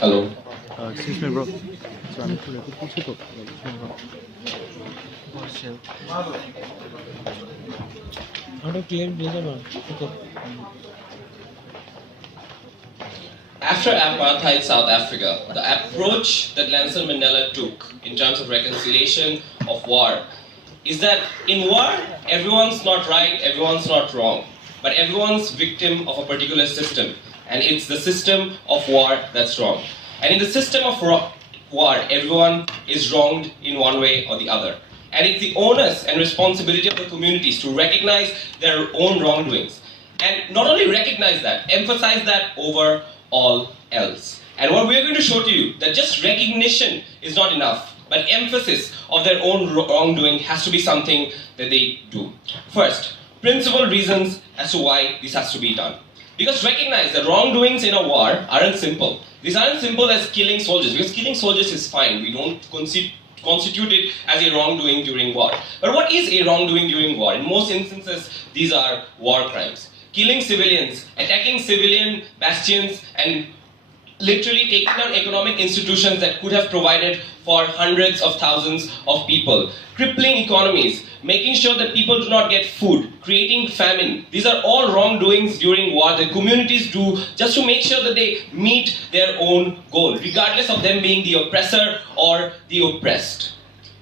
Hello. Excuse me, bro. So I'm After apartheid South Africa, the approach that Nelson Mandela took in terms of reconciliation of war is that in war, everyone's not right, everyone's not wrong, but everyone's victim of a particular system, and it's the system of war that's wrong. And in the system of war, everyone is wronged in one way or the other. And it's the onus and responsibility of the communities to recognize their own wrongdoings. And not only recognize that, emphasize that over all else. And what we're going to show to you, that just recognition is not enough, but emphasis of their own wrongdoing has to be something that they do. First, principal reasons as to why this has to be done. Because recognize that wrongdoings in a war aren't simple. These aren't simple as killing soldiers, because killing soldiers is fine. We don't constitute it as a wrongdoing during war. But what is a wrongdoing during war? In most instances, these are war crimes. Killing civilians, attacking civilian bastions, and literally taking down economic institutions that could have provided for hundreds of thousands of people. Crippling economies, making sure that people do not get food, creating famine. These are all wrongdoings during war that communities do just to make sure that they meet their own goal, regardless of them being the oppressor or the oppressed.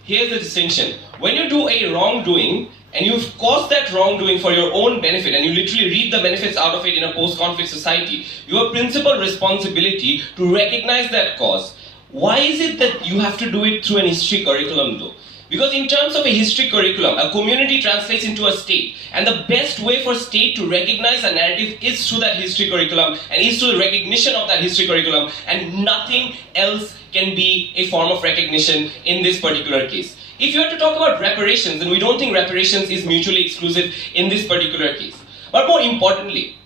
Here's the distinction. When you do a wrongdoing, and you've caused that wrongdoing for your own benefit, and you literally reap the benefits out of it in a post-conflict society, your principal responsibility to recognize that cause. Why is it that you have to do it through an history curriculum though? Because in terms of a history curriculum, a community translates into a state, and the best way for state to recognize a narrative is through that history curriculum, and is through the recognition of that history curriculum, and nothing else can be a form of recognition in this particular case. If you are to talk about reparations, then we don't think reparations is mutually exclusive in this particular case. But more importantly,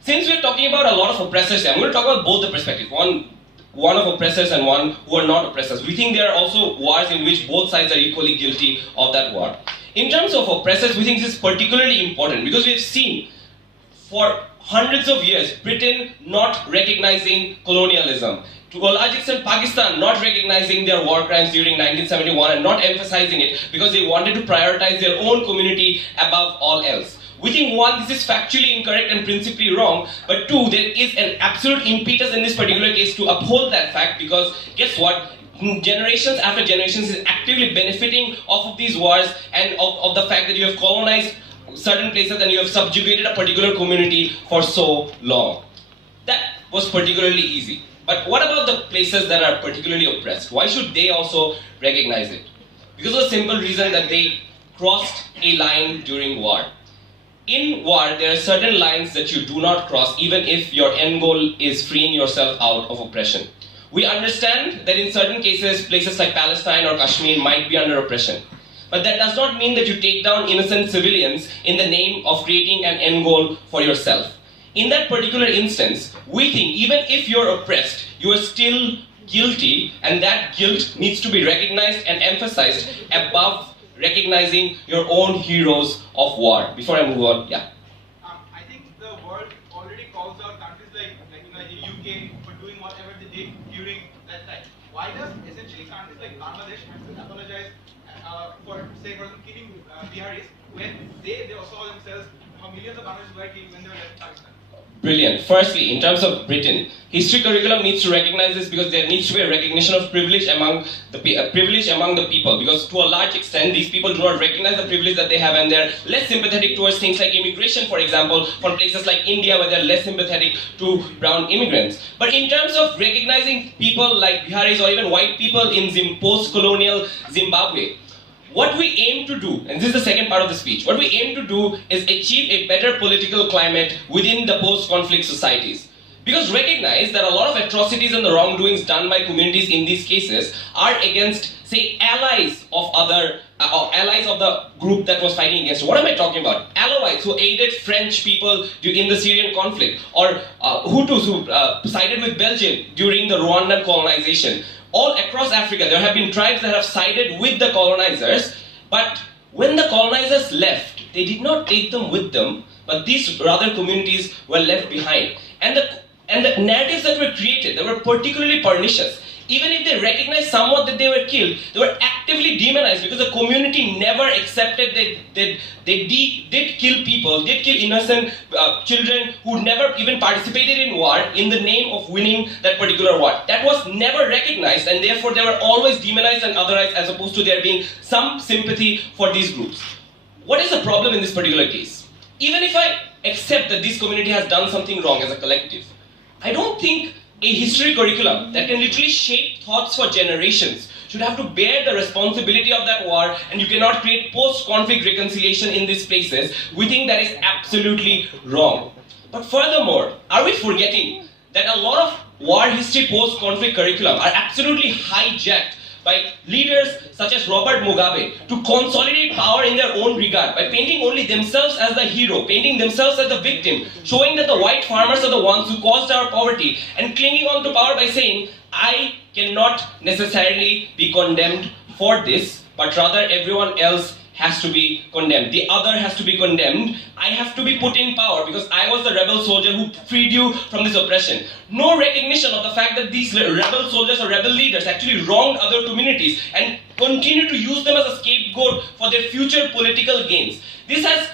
since we're talking about a lot of oppressors, I'm going to talk about both the perspectives. One of oppressors and one who are not oppressors. We think there are also wars in which both sides are equally guilty of that war. In terms of oppressors, we think this is particularly important because we have seen for hundreds of years Britain not recognizing colonialism. To a large extent, Pakistan not recognizing their war crimes during 1971 and not emphasizing it because they wanted to prioritize their own community above all else. We think, one, this is factually incorrect and principally wrong, but two, there is an absolute impetus in this particular case to uphold that fact because, guess what? Generations after generations is actively benefiting off of these wars and of the fact that you have colonized certain places and you have subjugated a particular community for so long. That was particularly easy. But what about the places that are particularly oppressed? Why should they also recognize it? Because of the simple reason that they crossed a line during war. In war, there are certain lines that you do not cross even if your end goal is freeing yourself out of oppression. We understand that in certain cases, places like Palestine or Kashmir might be under oppression. But that does not mean that you take down innocent civilians in the name of creating an end goal for yourself. In that particular instance, we think even if you're oppressed, you are still guilty, and that guilt needs to be recognized and emphasized above recognizing your own heroes of war. Before I move on, yeah. I think the world already calls out countries like the UK for doing whatever they did during that time. Why does essentially countries like Bangladesh have to apologize for, say, for example, killing Biharis when they also saw themselves how millions of Bangladeshis were killed when they were left in Pakistan? Brilliant. Firstly, in terms of Britain, history curriculum needs to recognize this because there needs to be a recognition of privilege among the people. Because to a large extent, these people do not recognize the privilege that they have, and they're less sympathetic towards things like immigration, for example, from places like India, where they're less sympathetic to brown immigrants. But in terms of recognizing people like Biharis or even white people in post-colonial Zimbabwe, what we aim to do, and this is the second part of the speech, what we aim to do is achieve a better political climate within the post-conflict societies. Because recognize that a lot of atrocities and the wrongdoings done by communities in these cases are against, say, allies of allies of the group that was fighting against. What am I talking about? Alawites who aided French people in the Syrian conflict, or Hutus who sided with Belgium during the Rwandan colonization. All across Africa, there have been tribes that have sided with the colonizers, but when the colonizers left, they did not take them with them, but these other communities were left behind. And the narratives that were created, they were particularly pernicious. Even if they recognized somewhat that they were killed, they were actively demonized because the community never accepted that they did kill people, did kill innocent children who never even participated in war in the name of winning that particular war. That was never recognized, and therefore they were always demonized and otherized, as opposed to there being some sympathy for these groups. What is the problem in this particular case? Even if I accept that this community has done something wrong as a collective, I don't think a history curriculum that can literally shape thoughts for generations should have to bear the responsibility of that war, and you cannot create post-conflict reconciliation in these places. We think that is absolutely wrong. But furthermore, are we forgetting that a lot of war history post-conflict curriculum are absolutely hijacked by leaders such as Robert Mugabe to consolidate power in their own regard, by painting only themselves as the hero, painting themselves as the victim, showing that the white farmers are the ones who caused our poverty, and clinging on to power by saying, I cannot necessarily be condemned for this, but rather everyone else has to be condemned. The other has to be condemned. I have to be put in power because I was the rebel soldier who freed you from this oppression. No recognition of the fact that these rebel soldiers or rebel leaders actually wronged other communities and continue to use them as a scapegoat for their future political gains. This has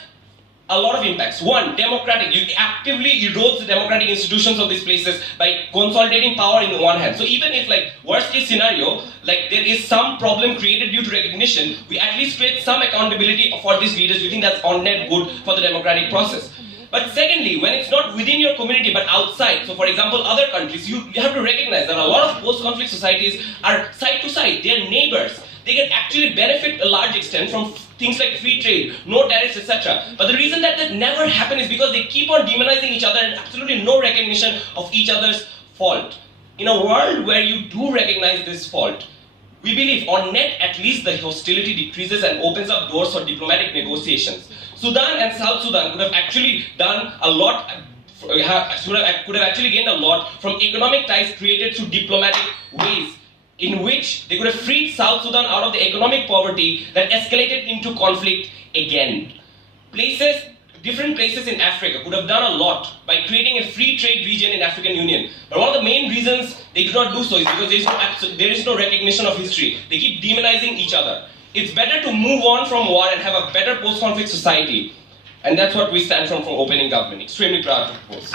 a lot of impacts. One, democratic. You actively erodes the democratic institutions of these places by consolidating power in one hand. So even if, like, worst case scenario, like there is some problem created due to recognition, we at least create some accountability for these leaders. We think that's on net good for the democratic process. But secondly, when it's not within your community but outside, so for example other countries, you have to recognize that a lot of post-conflict societies are side to side. They are neighbors. They can actually benefit a large extent from things like free trade, no tariffs, etc. But the reason that never happen is because they keep on demonizing each other and absolutely no recognition of each other's fault. In a world where you do recognize this fault, we believe on net at least the hostility decreases and opens up doors for diplomatic negotiations. Sudan and South Sudan could have actually done a lot, could have actually gained a lot from economic ties created through diplomatic ways, in which they could have freed South Sudan out of the economic poverty that escalated into conflict again. Different places in Africa could have done a lot by creating a free trade region in African Union. But one of the main reasons they do not do so is because there is no recognition of history. They keep demonizing each other. It's better to move on from war and have a better post-conflict society. And that's what we stand from Opening Government. Extremely proud to propose.